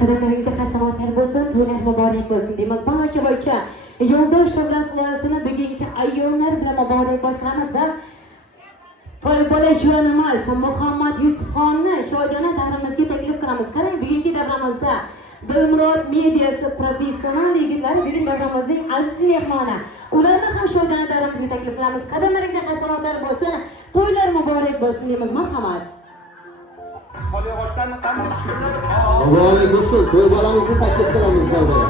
Qadamlaringizga hasanotlar bo'lsin, to'ylar muborak bo'lsin deymiz. Barcha bo'yicha yo'ldosh Shevraziyasini bugungi ayyomlar bilan muborakbod qilamiz va to'y bola juvonimiz Muhammad Yusufxonni shodona davrimizga taklif qilamiz. Qarang, bugungi davramizda Dilmurod Mediasi professional yigitlari bugun davramizning aziz mehmoni. Ularni ham shodona davrimizga taklif qilamiz. Qadamlaringizga hasanotlar bo'lsin, to'ylar muborak bo'lsin deymiz. Marhamat. Muborak bo'lsin, to'y bolamizni taklif qilamiz davraga.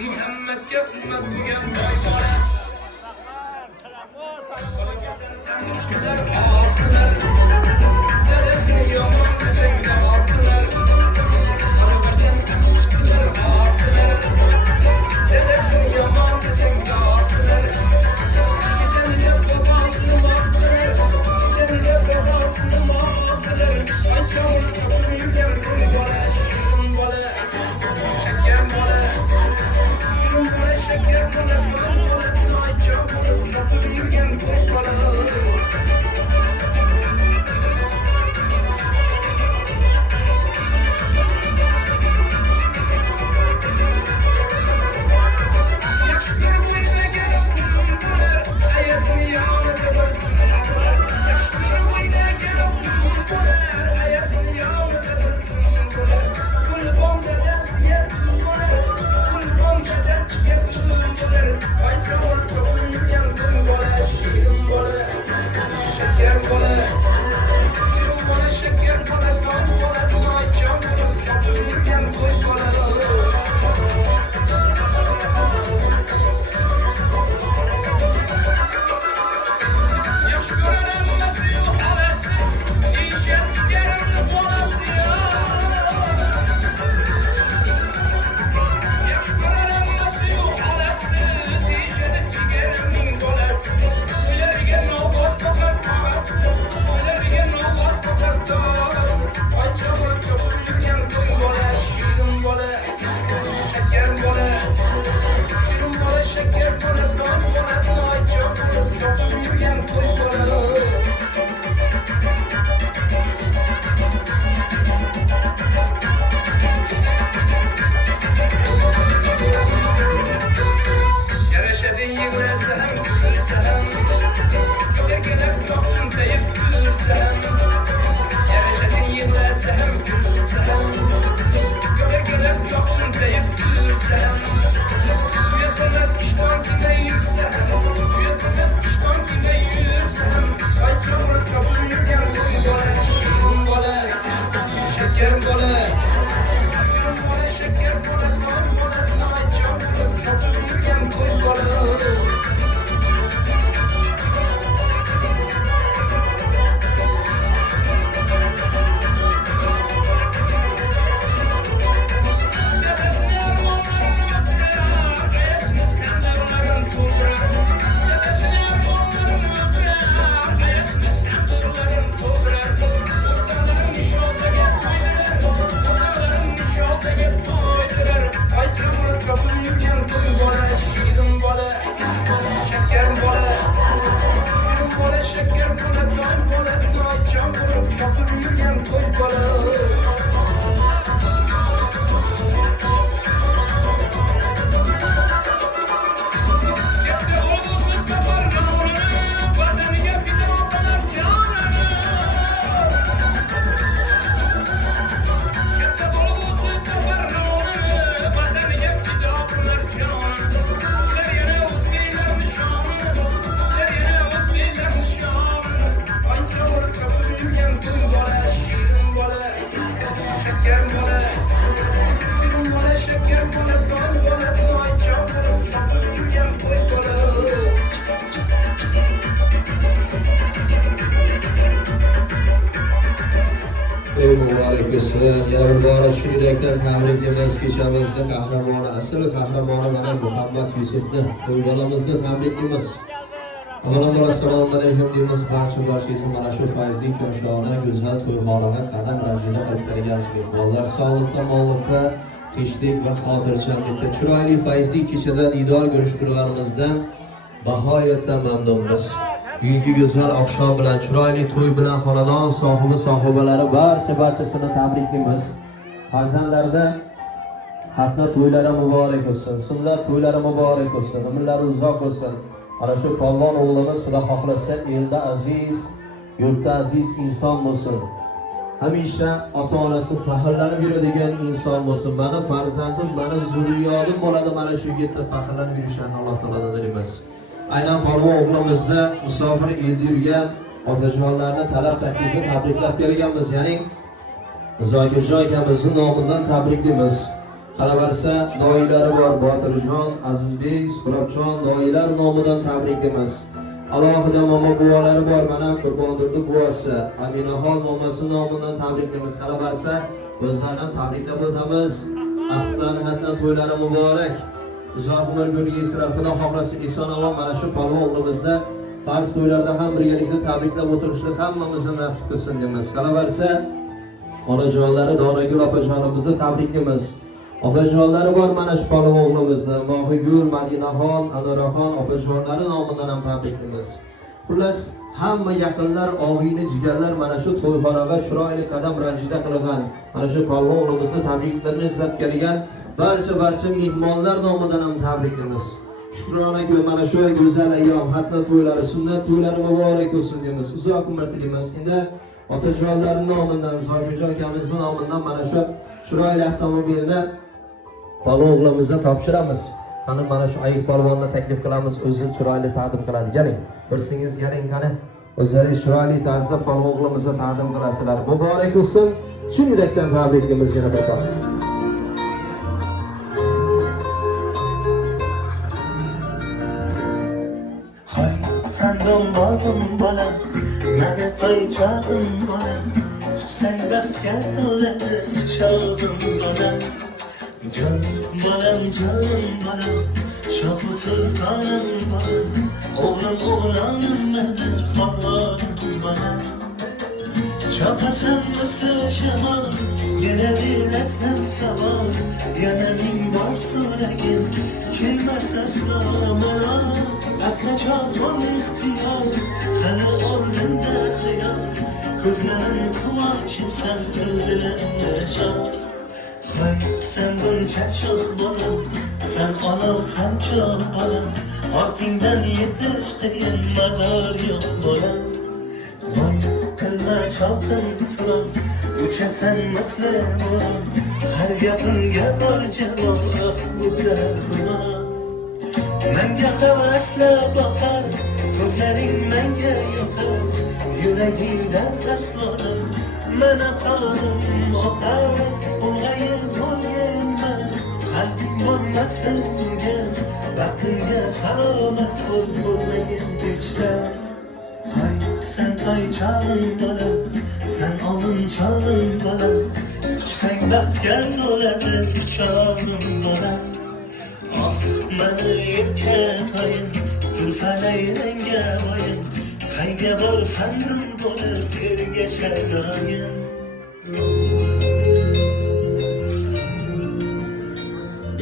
Muhammadga hurmat bo'lgan boy bola. Mushkillar ortidan şeker bola, toy bola, toycha bo'lib chopib yurgan to'y bola. Yana bir bora shu yurakdan tabriklaymiz kechamizni qahramoni, asl qahramoni mana Muhammad Yusufni to'y bolamizni tabriklaymiz. Avvalambor assalomu alaykum deymiz barcha mana shu fayzli yoshlarga go'zal to'yxonaga qadam ranjida qilib kirgazib bolalar sog'likda, mollikda, tinchlik va xotirjamlikda chiroyli fayzli kechada didor ko'rishganimizdan bahoyatdan mamnunmiz. Bugungi go'zal oqshom bilan chiroyli to'y bilan xonadon sohibalari barchasini tabriklaymiz. Farzandlarda hatna to'ylari muborak bo'lsin, sunnat to'ylari muborak bo'lsin, umrlari uzoq bo'lsin. Mana shu polvon o'g'limiz Xudo xohlasa elda aziz, yurtda aziz inson bo'lsin. Hamisha ota-onasi faxrlanib yuradigan inson bo'lsin. Mani farzandim, mani zurriyotim bo'ladi, mana shu yerda faxrlanib yurishni Alloh taolodan tilaymiz. Aynan polvon o'g'limizda musofir elda yurgan otajonlarni talab taklifi tabriklab kelganmiz. Ya'ni Zokirjon akamizni nomidan tabriklaymiz. Qarabarsa doilari bor, Botirjon, Azizbek, Suhrabjon doilar nomidan tabriklaymiz. Alohida momo buvalari bor, mana Qurbondirdi buvasi, Aminaxon momasi nomidan tabriklaymiz. Qarabarsa o'zlaridan tabriklab o'tamiz. Afg'oniston hatna to'ylari muborak. Uzoq umr ko'rgaysizlar. Xudo xohlasa eson-omon mana shu polvon o'g'limizda farz to'ylarda ham birgalikda tabriklab o'tirishni hammamizga nasib qilsin deymiz. Qarabarsa onajonlari Donagul opajonimizni tabriklaymiz. Opajonlari bor mana shu palov o'g'limizni Mohigul, Madinaxon, Anoraxon opajonlari nomidan ham tabriklaymiz. Xullas, hamma yaqinlar, og'ayni, jigarlar mana shu to'yxonaga chiroyli qadam ranjida qilgan, mana shu palov o'g'limizni tabriklarini izlab kelgan barcha mehmonlar nomidan ham tabriklaymiz. Shukrona ku mana shu go'zal ayyom, hatto to'ylari, sunnat to'ylari muborak bo'lsin deymiz. Uzoq umr tilaymiz. Endi otajonlarning nomidan, Zoyirjon akamizning nomidan mana shu chiroyli avtomobilni palov o'g'limizga topshiramiz. Qani mana shu ayiq polvonni taklif qilamiz, o'zi chiroyli taqdim qiladi. Keling, birsingiz keling qani. O'zlaringiz chiroyli tarzda palov o'g'limizga taqdim qilasizlar. Muborak bo'lsin. Chin yurakdan tabriklaymiz yana bir bor. Sandon borim bolam, mana toychog'im bolam, sen baxtga to'ladi quchog'im bolam. Jon bolam, jonim bolam, shohi sultonim bolam, o'g'lonim meni Allohim bolam. Chopasan misli shamol, yana berasdan savol, yana ming bor so'ragin, kelmas aslo malol. Asla chopon ixtiyor, hali oldinda xayol, ko'zlarim quvonch, sen dildilim nishon. Voy, sen buncha sho'x bolam, sen olov, sen cho'g' bolam, ortingdan yetish qiyin, mador yo'q bolam. Voy, qilma shovqin suron, uchasan misli bo'ron, har gapimga bor javob, ah budda bo'ron. Menga havasla boqar, ko'zlaring menga yotar, yuragingdan tarslonim, mana qonim oqar. Ulg'ayib bo'lganman, qalbing bo'lmasinga, baxtimga salomat bo'l, bo'lmagin kechda. Hay, sen toychog'im bolam, sen ovunchog'im bolam, kuchsang baxtga to'ladi quchog'im bolam. Oh, mani erkatoyim, turfanay ranga boyim, qayga borsandim bo'lib ergacha doyim.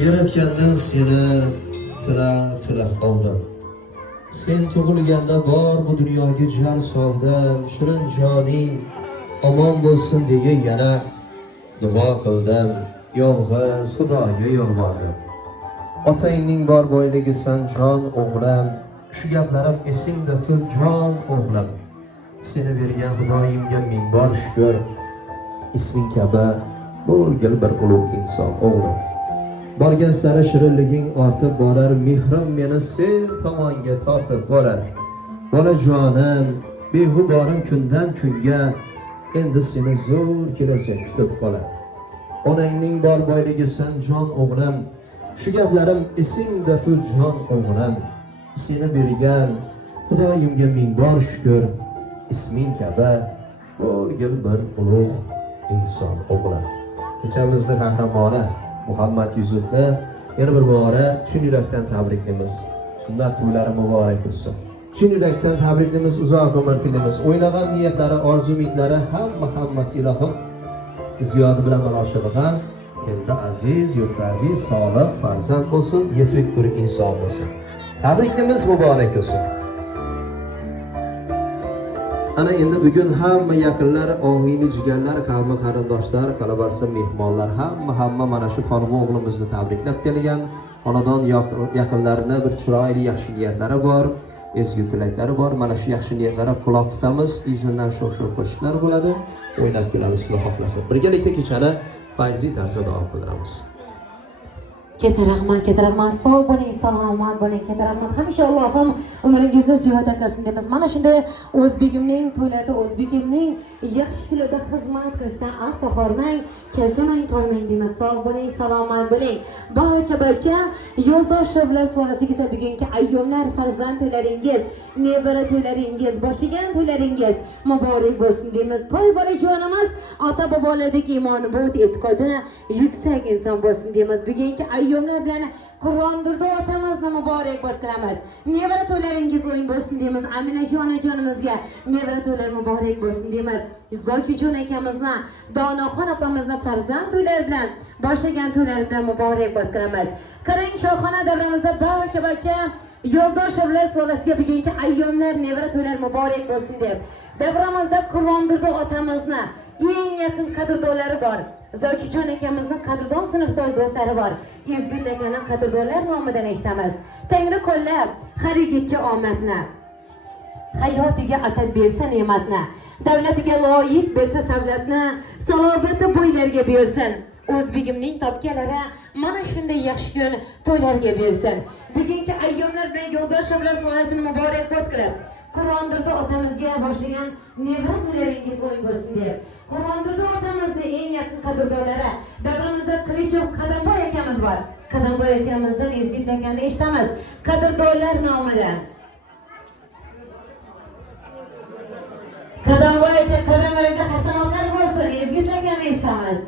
Yaratgandan seni tilab qoldim. Sen tug'ilganda bor bu dunyoga jon soldim. Shirin joning omon bo'lsin deya yana duo qildim. Yolg'iz Xudoga yolvordim. Otangning bor boyligi san jon o'g'lim. Shu gaplarim esingda tur jon o'g'lim. Seni bergan Xudoyimga ming bor shukr. Isming kabi bo'lgil bir ulug' inson o'g'lim. Borgan sari shirinliging ortib borar, mehrim meni sen tomonga tortib borar. Bola jonim, beg'uborim kundan kunga, endi seni zo'r kelajak kutib qolar. Onangning bor boyligi san jon o'g'lim. Shu gaplarim esingda tur jon o'g'lim. Seni bergan Xudoyimga ming bor shukr. Isming kabi bo'lgil bir ulug' inson o'g'lim. Kechamizni qahramoni Muhammad Yusufni yana bir bora chin yurakdan tabriklaymiz. Sunnat to'ylari muborak bo'lsin. Chin yurakdan tabriklaymiz, uzoq umr tilaymiz. O'ylagan niyatlari, orzu-umidlari hammasi ilohim ziyodi bilan oshadigan. Endi aziz, yurtda aziz, sog'lik, farzand bo'lsin, yetuk bir inson bo'lsin. Tabriklaymiz, muborak bo'lsin. Ana endi bugun hamma yaqinlar, og'ayni, jigarlar, qavmi qarindoshlar, qalabarsa mehmonlar hamma mana shu Farg'u o'g'limizni tabriklab kelgan. Xonadon yaqinlarini bir chiroyli yaxshi niyatlari bor, ezgu tilaklari bor. Mana shu yaxshi niyatlarga quloq tutamiz. Izindan sho'x qo'shiqlar bo'ladi. O'ynab kulamiz, Xudo xohlasa. Birgalikda kechani fayzli tarzda davom qildiramiz. Katta rahmat, sog' bo'ling, salomat bo'ling, katta rahmat. Hamisha Allohim umringizni ziyoda qilsin deymiz. Mana shunday o'zbegimning to'ylarida, o'zbegimning yaxshi kunlarda xizmat qilishdan aslo hormang, charchamang, tolmang deymiz. Sog' bo'ling, salomat bo'ling. Barcha yo'ldoshlar so'rasiga bugungi ayyomlar, farzand to'ylaringiz, nevara to'ylaringiz, boshlagan to'ylaringiz muborak bo'lsin deymiz. To'y bolajonimiz ota bobolardagi iymoni, bu e'tiqodi yuksak inson bo'lsin deymiz. Bugungi ayyomlar bilan Qur'ondirda otamizni muborakbod qilamiz. Nevara to'ylaringiz o'yin bo'lsin deymiz. Aminajon onajonimizga nevara to'ylar muborak bo'lsin deymiz. Zokijon akamizni, Donoxon opamizni farzand to'ylari bilan, boshlagan to'ylari bilan muborakbod qilamiz. Qarang, shohona davramizda barcha yo'ldosh avlod bolasiga bugungi ayyomlar nevara to'ylar muborak bo'lsin deb davramizda Qur'ondirda otamizni eng yaqin qadrdonlari bor. Zokijon akamizning qadrdon sinfdosh do'stlari bor. Ezgul akaning qadrdonlar nomidan eshitamiz. Tangri qo'llab, har yigitga omadni, hayotiga atab bersa ne'matni, davlatiga loyiq bo'lsa savlatni, salobati bo'ylarga bersin. O'zbegimning topganlari mana shunday yaxshi kun to'ylarga bersin. Bugungi ayyomlar bilan yo'ldosh avlod bolasini muborakbod qilib, Qur'ondirda otamizga boshlagan nevara to'ylaringiz o'yin bo'lsin deb Qur'ondirda otamizni eng yaqin qadrdonlari davrimizda Qilichov Qadamboy akamiz bor. Qadamboy akamizdan ezgil akani eshitamiz. Qadrdonlar nomidan. Qadamboy aka qadamlaringizda hasanotlar bo'lsin. Ezgil akani eshitamiz.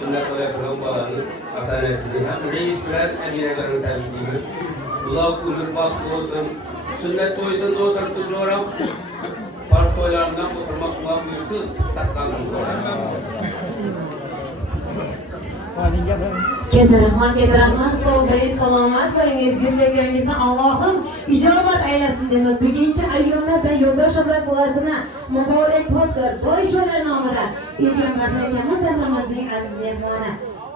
Sünnet olarak balanı, atanasını hem reis bilen emirelerini tabii ki. Kulak kulur baktı olsun, sünnet toysun da oturttu program. Farz toylarından oturmak kulak buyursun, saklanın program. Kedi rahmat, so'g'ri, salomat bo'ling. Ezguliklaringizni Allohim ijobat aylasin deymiz. Bugungi ayyomlarda yo'ldosh avlod bolasini muborakbod qilib, boyjonlar nomidan Elyon Barnakamiz davramizning aziz mehmoni.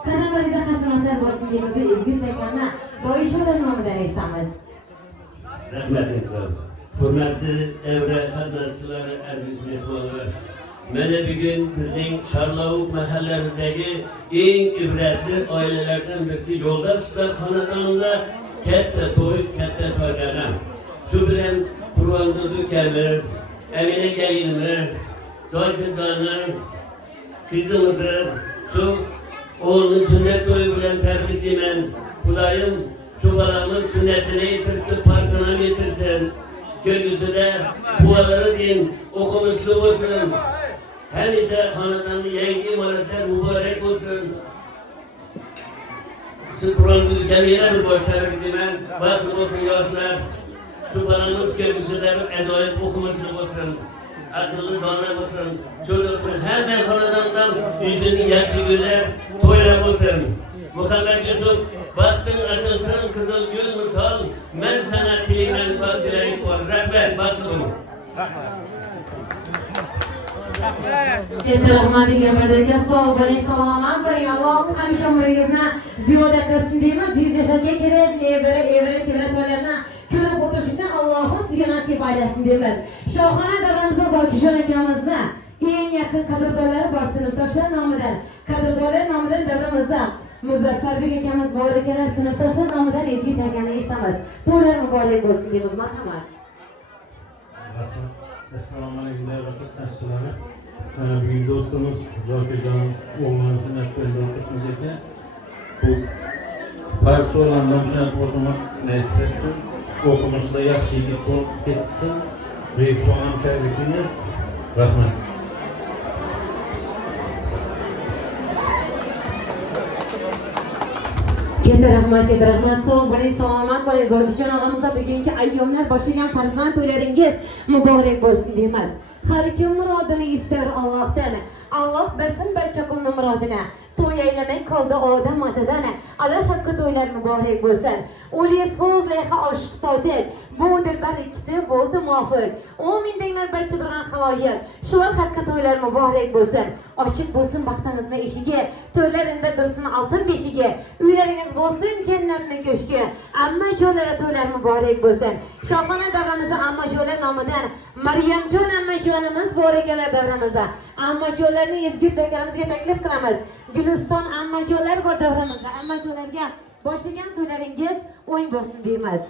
Qadamlaringizga hasanotlar bo'lsin deymiz. Ezguliklarini boyjonlar nomidan eshitamiz. Rahmat inson. Hurmatli evre qatnashchilari, aziz mehmonlar. Mana bugun bizning Sarlovuk mahallamizdagi eng ibratli oilalardan birisi Yo'ldoshlar xonadonida katta to'y, katta foydana. Shu bilan Qur'ondirda ukamiz, Amina gelinimiz, Zoyjidoni, qizimizni shu o'g'li sünnet to'yi bilan tabriklayman. Xudoyim shu bolamiz sunnatini yetirib, farzandini yetirsin. Ko'nglisida buvalari din o'qimishli bo'lsin. Hemşe xonadonda yangi imoratlar muborak bo'lsin. Shu Qur'onni yana bir bor tabriklayman. Baxtli bo'lsin yoshlar. Shu bolamiz ko'nglisida ajoyib o'qimishli bo'lsin. Aqlli dono bo'lsin. Cho'loqni hamma xonadondan yuzining yaxshi kunlar to'ylar bo'lsin. Muhammad Yusuf baxting ochilsin, qizil gul misol. Men sana tilayman, baxt tilayim bor. Rahmat, baxtli bo'ling. Rahmatiga baraka, sog' bo'ling, salomat bo'ling. Alloh hamisha umringizni ziyoda qilsin deymiz. 100 yoshga kirib, nevara, evara, to'ylarni ko'rib o'tirishni Allohim sizga nasib aylasin deymiz. Shohona davramizda Zokijon akamizni eng yaqin qadrdonlari bor sinfdoshlar nomidan, davramizda Muzaffarbek akamiz bor ekanlar, sinfdoshlar nomidan ezgi takani eshitamiz. To'ylar muborak bo'lsin deymiz. Marhamat. Assalomu alaykum qatnashchilari. Mana bugun do'stimiz Zokijon o'g'lini sunnat to'yida o'qitmiz ekan. Bu farso'landan shunday o'qimoq nasib etsin. O'qimishda yaxshi yigit bo'lib ketsin. Reisxonam tabriklaymiz. Rahmat. Kedi rahmat, sog' bo'ling, salomat bo'ling. Zokijon og'amizga bugungi ayyomlar boshlagan farzand to'ylaringiz muborak bo'lsin deymiz. Har kim murodini istar Allohdan. Alloh bersin barcha kunni murodini. To'y aylamay qoldi odam otadan. Alloh haqqi to'ylar muborak bo'lsin. Ulis so'zlayha oshiq sodiq. Bu dilbar ikkisi bo'ldi muvofiq. 10 mingdan barcha turgan xaloyiq. Shular haqqi to'ylar muborak bo'lsin. Ochiq bo'lsin baxtingizni eshigi. To'ylarinda dursin oltin beshigi. Uylaringiz bo'lsin jannatning ko'shki. Amma jonlara to'ylar muborak bo'lsin. Shohona davramizda ammajonlar nomidan Maryamjon ammajonimiz bor ekanlar davramizda. Ammajonlarni ezgu bekarimizga taklif qilamiz. Guliston ammajonlar bor davramizda. Ammajonlarga boshlagan to'ylaringiz o'yin bo'lsin deymiz.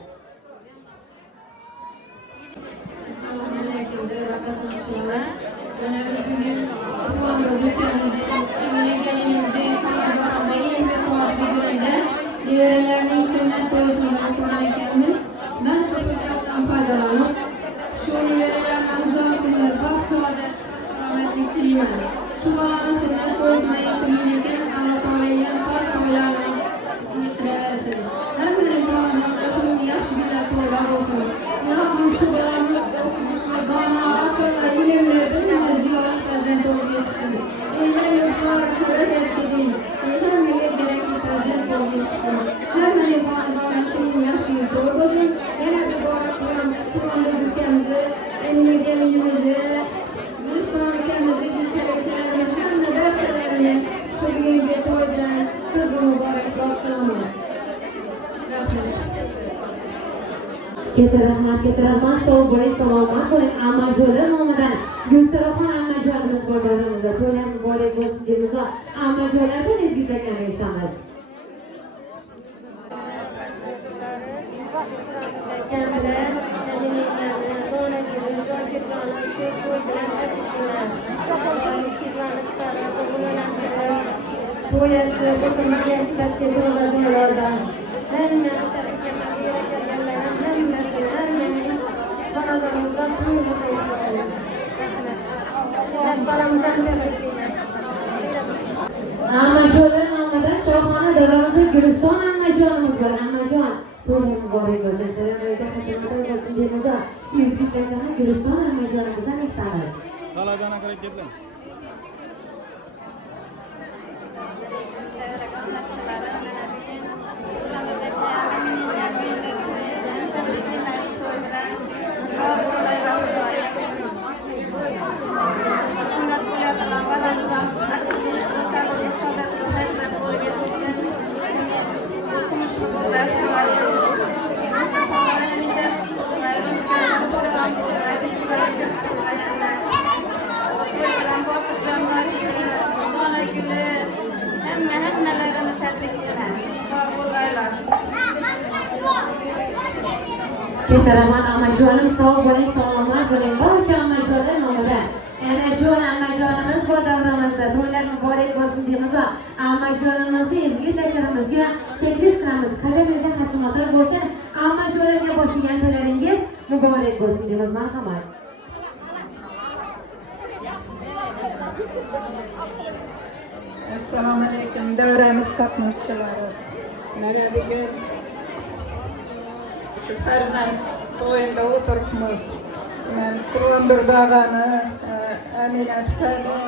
Assalomu alaykum qatnashchilar. Mana biz bugun Qur'onni o'qiymiz. Nevaralarining sünnet toyuşundan kullanırkenimiz, ben şu fırsattan faydalanıp, şu verilen uzun günler bahçıvada rahmetlik dileyim. Şu balana sünnet toyuşuna yetirilirken Allah Teala'yı baş toylarına getiresin. Hem benim bağımda şunun yaş güzel toylar olsun. Rabbim şu balamı bana akıllı ilimlerden ziyaret eden doğru geçsin. Eylem yurtlar kuvvet ettiğin, eylem yere gerekli tercih doğru geçsin. Her benim bağımda şunun yaş güzel toylar olsun. Yine bir Kur'an'ı ülkemizi, emni gelinimizi, Müslüman ülkemizi, ülkelerini, hem de derslerini şu günkü toydan sözü mübarek baktıramaz. Keterahmat, soğuk bırak, salamat bırak, amacılar olmadan Gülsarafan amacılarımız borlarımızda, toylar mübarek olsun diyoruz, amacılardan ezgilerken yaşamaz. Amacılar olmadan şahane devamızda Gülistan amacılarımız var, amacılar. Toylar mübarek olsun, terörüze kasımatlar olsun diyoruz, izgilerken Gülistan amacılarımızdan yaşamaz. Kaladana kadar gelen. Keterahmat amacılarım sağ olun, selamat olun. Barcha amacıların nomida. Ana şu amacılarımız bu davramızda toylar mübarek olsun deymiz. Amacılarımızı ezgi tilaklarimizga taklif qilamiz. Qadamingizda xizmatlar bo'lsin. Amacılarga boshlagan to'ylaringiz mübarek bo'lsin deymiz. Marhamat. Assalomu alaykum davramiz qatnashchilari. Mana bugun shu farzand to'yida o'tiribmiz. Men Qur'onbirdag'ani Aminat qani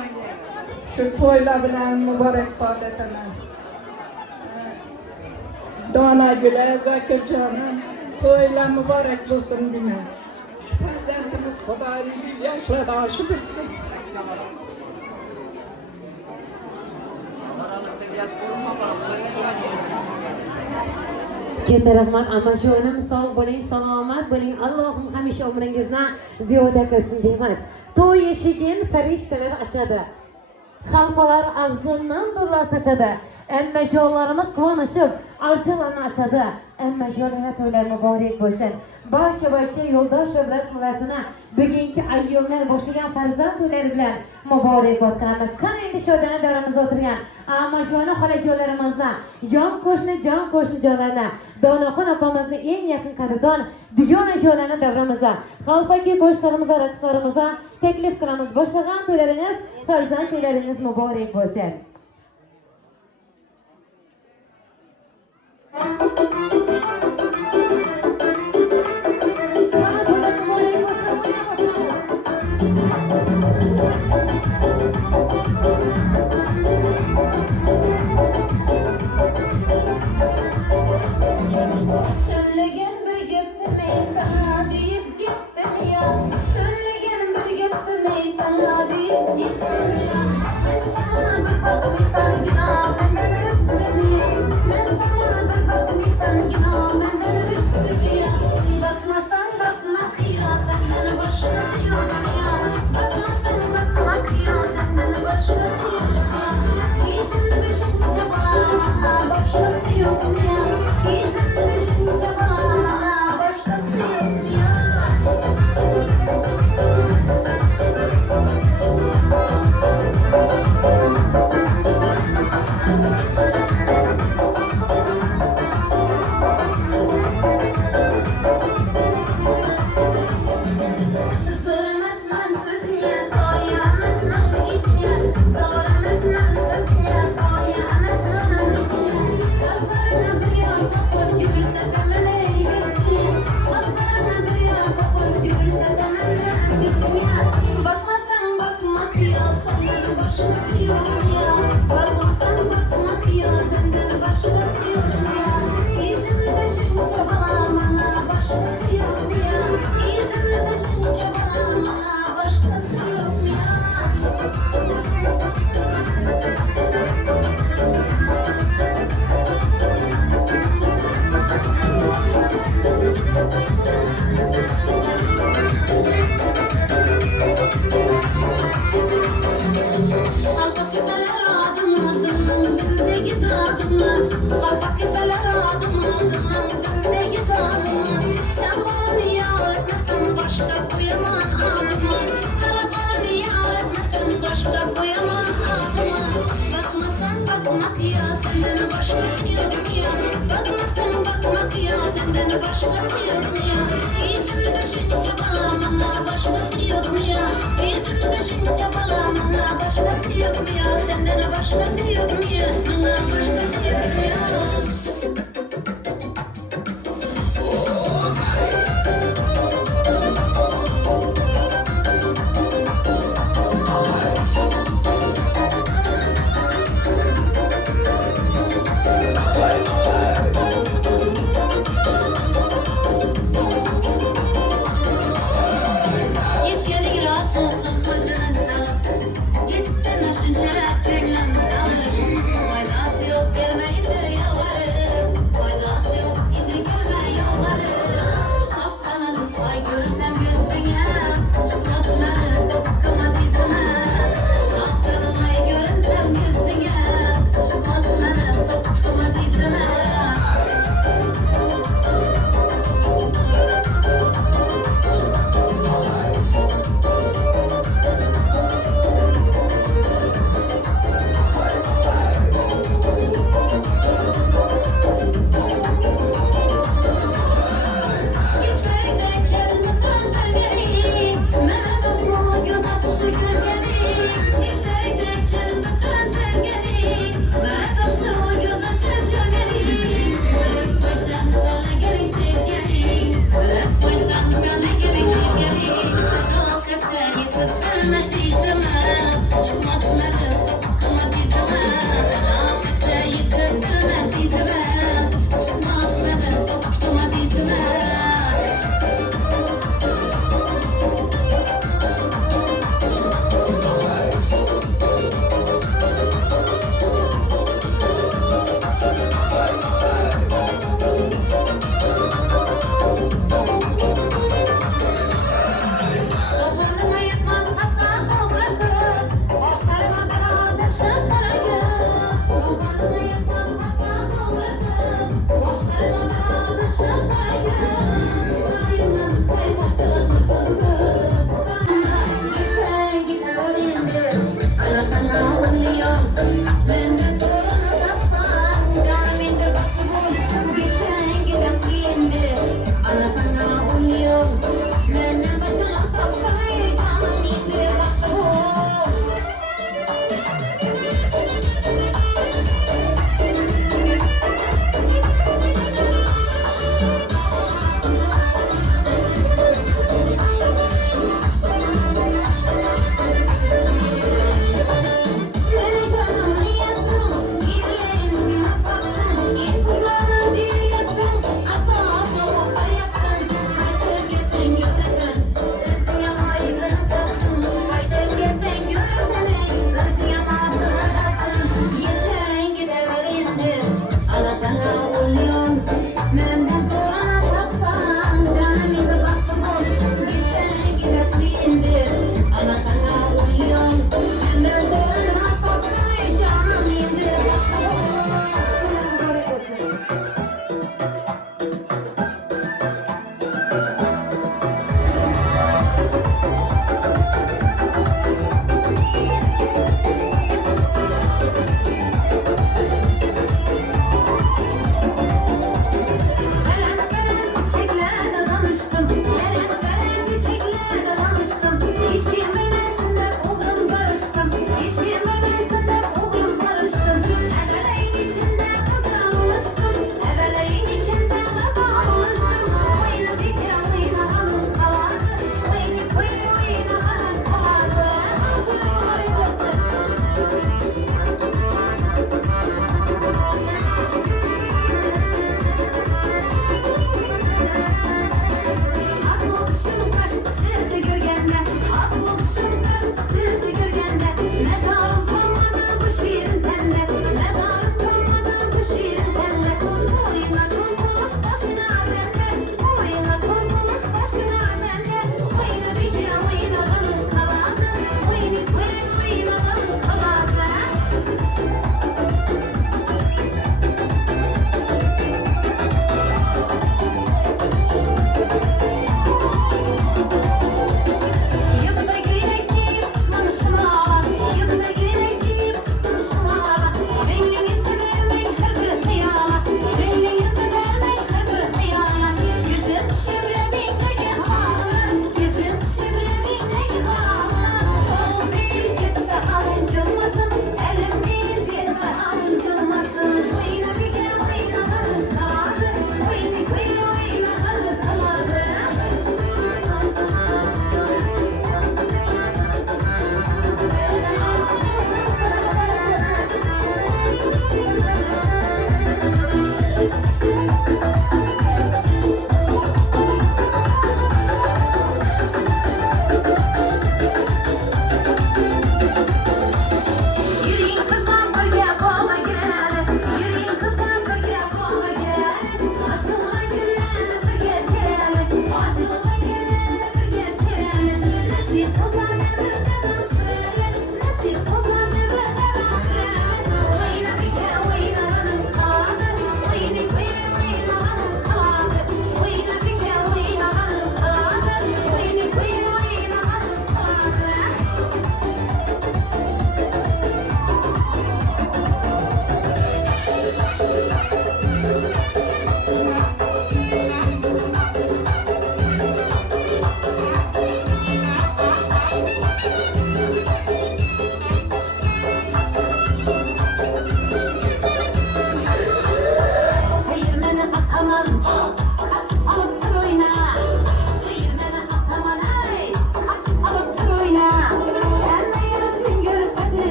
shu to'ylar bilan muborakbod etaman. Donagul Zokirjonim to'ylar muborak bo'lsin deyman. Shu farzandimiz Xudoning yoshlar oshi bo'lsin. Keterahmat amacılarım sağ bo'ling, salomat bo'ling. Allohim hamisha umringizni ziyoda qilsin deymiz. To'y eshigin farishtalar ochadi. Xalqalar ag'zından nurlar sochadi. Emmajonlarimiz quvonishib, archalarni ochadi. Emmajonlar to'ylar muborak bo'lsin. Barcha yo'ldoshlar silasini bugungi ayyomlar boshlagan farzand to'ylari bilan muborakbod qilamiz. Qani endi shodana davramizda o'tirgan ammajona xolajonlarimizni, yon qo'shni, jon qo'shni jonlarni, Donaxon opamizni eng yaqin qadrdon dugonajonlarni davramizda xalqaki qo'shiqlarimizga, raqslarimizga taklif qilamiz. Boshlagan to'ylaringiz, farzand to'ylaringiz muborak bo'lsin. Bak gideler adım gönlümdeki dalımı. Sen bana niye öğretmesin başka koyamam adıma. Kara bana niye öğretmesin başka koyamam adıma. Bakma sen bakmak ya senden başkası yok ya. Bakma sen bakmak ya senden başkası yok ya. İzin düşünce bana başkası yok ya. İzin düşünce bana başkası yok ya. Senden başkası yok ya. Bana başkası yok ya. Git geri girasın sıfır canın. Git sen aşınca gönlüm alır. Faydası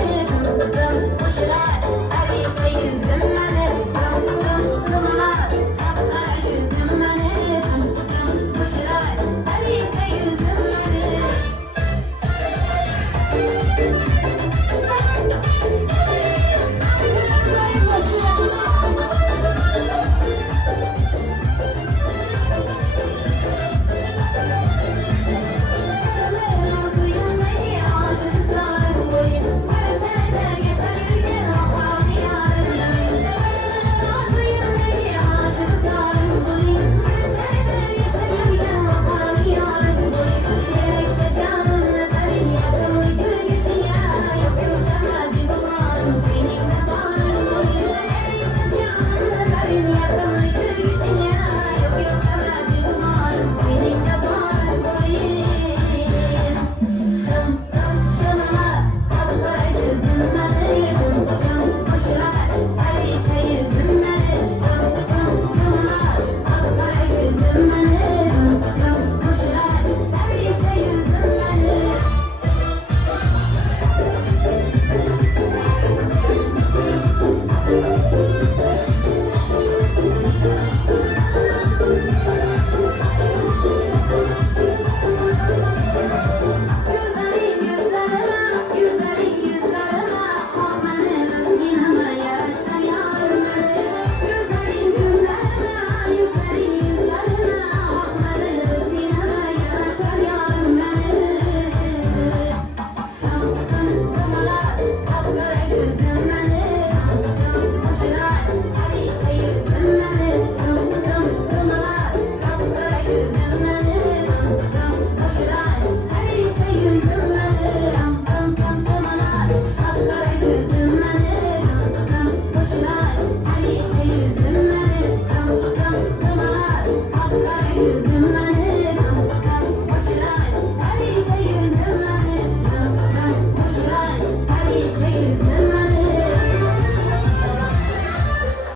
edim